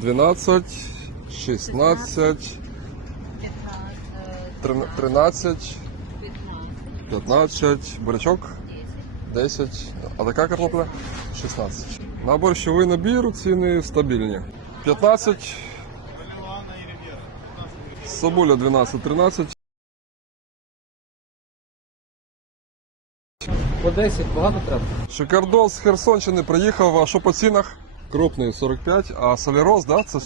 12, 16, трин- 13, 15, бурячок 10, а така картопля 16. На борщовий набір ціни стабільні. 15, Соболя 12, 13. По 10 багато треба. Шикардос з Херсонщини приїхав, а що по цінах? Крупний 45, а солярос, да? Це ж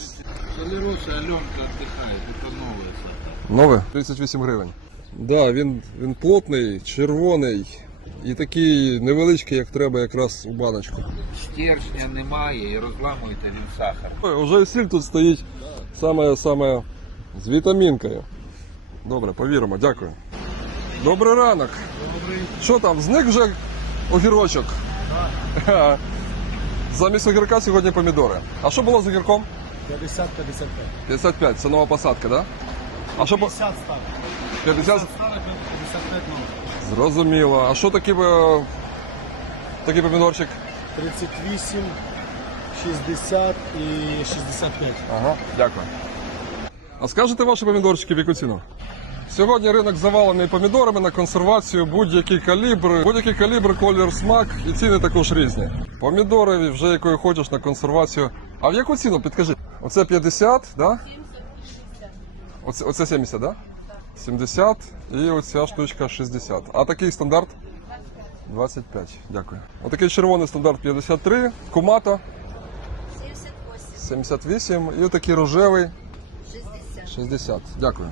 Солярус и Аленка отдыхает, это новое сорта. нове? 38 гривень. Да, він, він плотний, червоний і такий невеличкий, як треба якраз у баночку. Стержня немає і розламуєте він сахар. Ой, Уже і сіль тут стоїть саме, саме з вітамінкою. Добре, повіримо, дякую. Добрий ранок. Добрий. Що там, зник вже огірочок? Так. Замість огірка сьогодні помідори. А що було з огірком? 50-55. 55, це нова посадка, так? Да? А що по 50 ставок. 50? Старых 55 новых. Зрозуміло. А що такий, е, такий помідорчик? 38, 60 і 65. Ага, дякую. А скажете ваші помідорчики в яку ціну? Сьогодні ринок завалений помідорами на консервацію, будь-який калібр, будь-який калібр, колір, смак і ціни також різні. Помідори вже якої хочеш на консервацію. А в яку ціну? Підкажи. Оце 50, да? Оце, оце 70, да? 70 і оця штучка 60. А такий стандарт? 25. Дякую. Отакий червоний стандарт 53, кумато 78 і отакий рожевий 60. Дякую.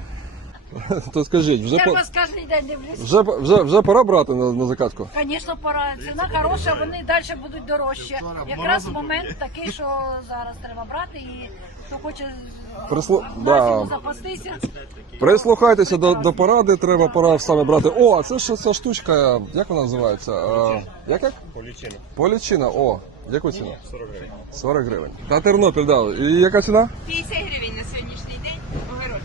То скажіть, вже, Я по- вас кожен день дивлюсь. вже, вже, вже пора брати на, на закатку? Звісно, пора. Ціна хороша, вони далі будуть дорожче. Якраз момент такий, що зараз треба брати, і хто хоче Прислу- максимум да. запастися. Прислухайтеся до, до поради, треба пора саме брати. О, а це що ця штучка, як вона називається? Е, як як? Полічина. Полічина, о, яку ціну? 40 гривень. 40 гривень. На Тернопіль, да. І яка ціна? 50 гривень на сьогоднішній день огірочок.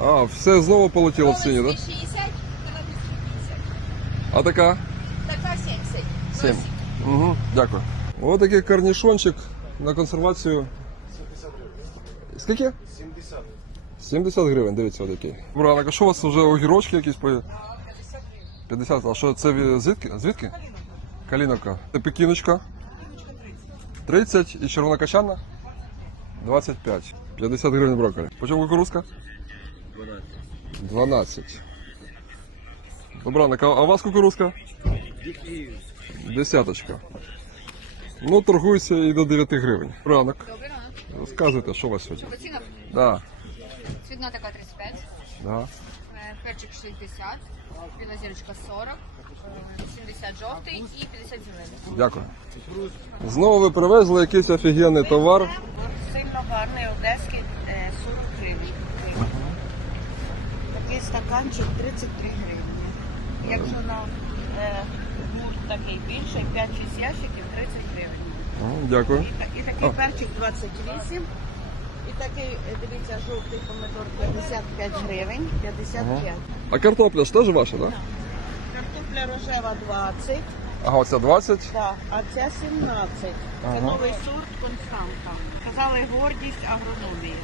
А, все знову полетіло в Колись так? 60, колись 50. А така? Така 70. 7. Угу, дякую. Ось такий корнішончик на консервацію. 70 гривень. Скільки? 70. 70 гривень, дивіться, от який. Бранок, а що у вас вже огірочки якісь по 50. А що це ви- звідки? Звідки? Каліновка. Це пекіночка. 30 і червонокачанна? 25. 50 гривень брокколі. Почому кукурузка? 12. 12. Добранок, а у вас кукурузка? Десяточка. Ну, торгується і до 9 гривень. Ранок. Добрий ранок. Розказуйте, що у вас сьогодні? Оціна Да, цвітна така 35, да. е, перчик 60, біла зірочка 40, е, 70 жовтий і 50 зелений. Дякую. Знову ви привезли якийсь офігенний товар. Сильно гарний одеський е, 40 гривень. Такий стаканчик 33 гривні. Якщо на е, гурт такий більший, 5-6 ящиків 30 гривень. Дякую. І, і такий перчик 28. І такий, е, дивіться, жовтий помидор 55 гривень, 55. А картопля ж теж ваша, так? Да? Картопля рожева 20, Ага, оця 20. да, а ця 17. Це Ага. новий сорт Константа. Казали гордість агрономії.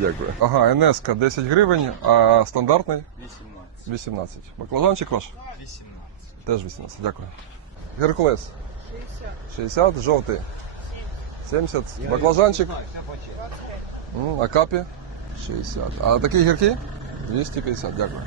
Дякую. Ага, НСК 10 гривень, а стандартний? 18. 18. Баклажанчик ваш? 18. Теж 18, дякую. Геркулес? 60. 60, жовтий? 70. Баклажанчик? М, А капі? 60. А такі гірки? 250, дякую.